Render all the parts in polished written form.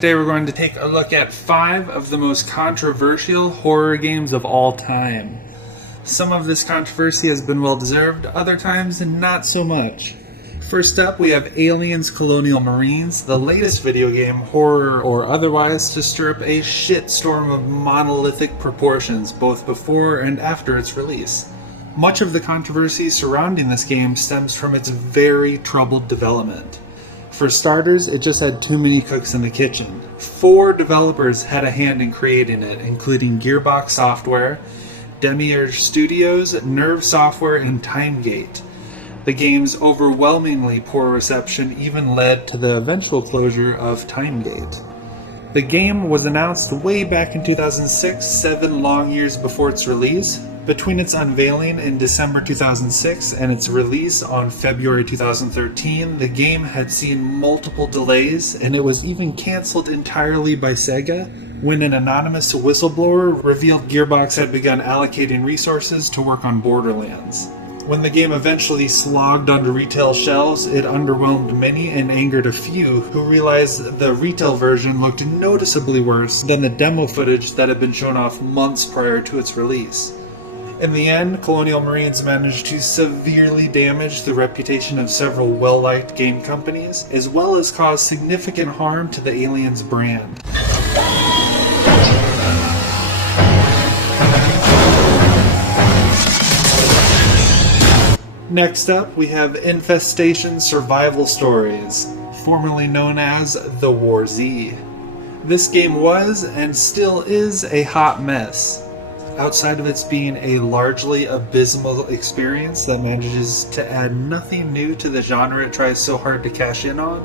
Today we're going to take a look at 5 of the most controversial horror games of all time. Some of this controversy has been well deserved, other times not so much. First up, we have Aliens Colonial Marines, the latest video game, horror or otherwise, to stir up a shitstorm of monolithic proportions both before and after its release. Much of the controversy surrounding this game stems from its very troubled development. For starters, it just had too many cooks in the kitchen. 4 developers had a hand in creating it, including Gearbox Software, Demiurge Studios, Nerve Software, and Timegate. The game's overwhelmingly poor reception even led to the eventual closure of Timegate. The game was announced way back in 2006, 7 long years before its release. Between its unveiling in December 2006 and its release on February 2013, the game had seen multiple delays, and it was even cancelled entirely by Sega when an anonymous whistleblower revealed Gearbox had begun allocating resources to work on Borderlands. When the game eventually slogged onto retail shelves, it underwhelmed many and angered a few who realized the retail version looked noticeably worse than the demo footage that had been shown off months prior to its release. In the end, Colonial Marines managed to severely damage the reputation of several well-liked game companies, as well as cause significant harm to the Aliens brand. Next up, we have Infestation Survival Stories, formerly known as The War Z. This game was, and still is, a hot mess. Outside of its being a largely abysmal experience that manages to add nothing new to the genre it tries so hard to cash in on,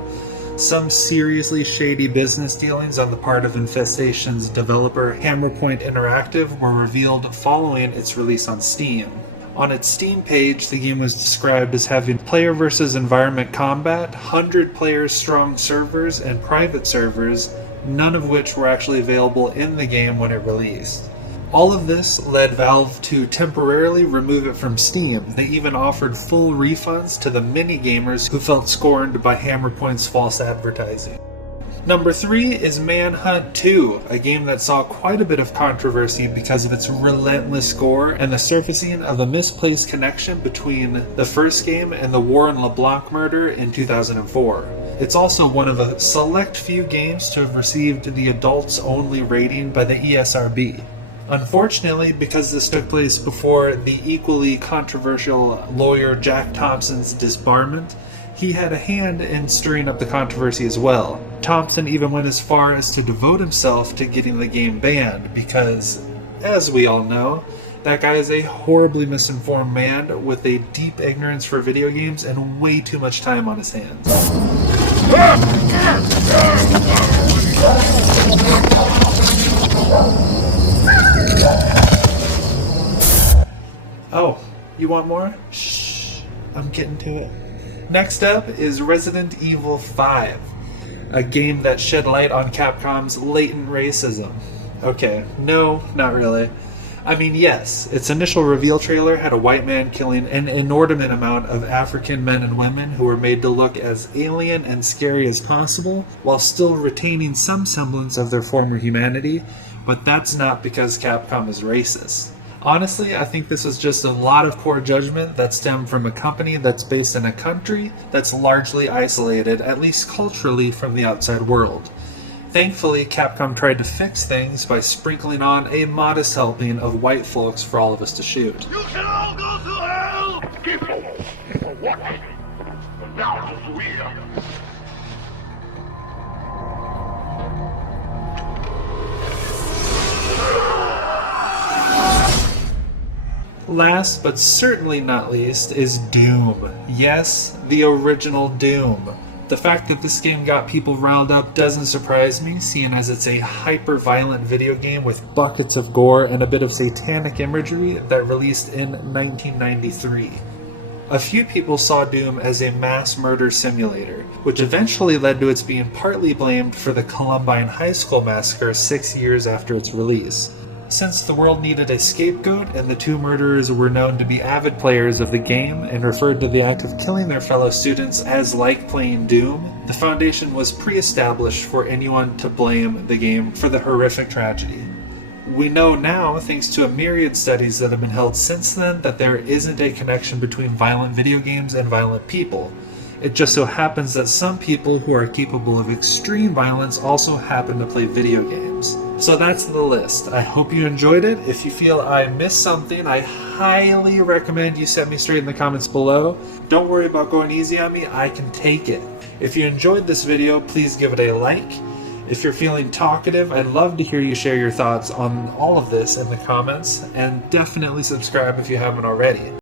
some seriously shady business dealings on the part of Infestation's developer Hammerpoint Interactive were revealed following its release on Steam. On its Steam page, the game was described as having player versus environment combat, 100 players strong servers, and private servers, none of which were actually available in the game when it released. All of this led Valve to temporarily remove it from Steam. They even offered full refunds to the many gamers who felt scorned by Hammerpoint's false advertising. Number 3 is Manhunt II, a game that saw quite a bit of controversy because of its relentless gore and the surfacing of a misplaced connection between the first game and the Warren LeBlanc murder in 2004. It's also one of a select few games to have received the adults-only rating by the ESRB. Unfortunately, because this took place before the equally controversial lawyer Jack Thompson's disbarment, he had a hand in stirring up the controversy as well. Thompson even went as far as to devote himself to getting the game banned because, as we all know, that guy is a horribly misinformed man with a deep ignorance for video games and way too much time on his hands. Oh, you want more? Shh, I'm getting to it. Next up is Resident Evil 5, a game that shed light on Capcom's latent racism. Okay, no, not really. I mean, yes, its initial reveal trailer had a white man killing an inordinate amount of African men and women who were made to look as alien and scary as possible, while still retaining some semblance of their former humanity, but that's not because Capcom is racist. Honestly, I think this was just a lot of poor judgment that stemmed from a company that's based in a country that's largely isolated, at least culturally, from the outside world. Thankfully, Capcom tried to fix things by sprinkling on a modest helping of white folks for all of us to shoot. You can all go to hell! People what? But now we are. Last, but certainly not least, is Doom. Yes, the original Doom. The fact that this game got people riled up doesn't surprise me, seeing as it's a hyper-violent video game with buckets of gore and a bit of satanic imagery that released in 1993. A few people saw Doom as a mass murder simulator, which eventually led to its being partly blamed for the Columbine High School massacre 6 years after its release. Since the world needed a scapegoat and the two murderers were known to be avid players of the game and referred to the act of killing their fellow students as like playing Doom, the Foundation was pre-established for anyone to blame the game for the horrific tragedy. We know now, thanks to a myriad studies that have been held since then, that there isn't a connection between violent video games and violent people. It just so happens that some people who are capable of extreme violence also happen to play video games. So that's the list. I hope you enjoyed it. If you feel I missed something, I highly recommend you set me straight in the comments below. Don't worry about going easy on me, I can take it. If you enjoyed this video, please give it a like. If you're feeling talkative, I'd love to hear you share your thoughts on all of this in the comments, and definitely subscribe if you haven't already.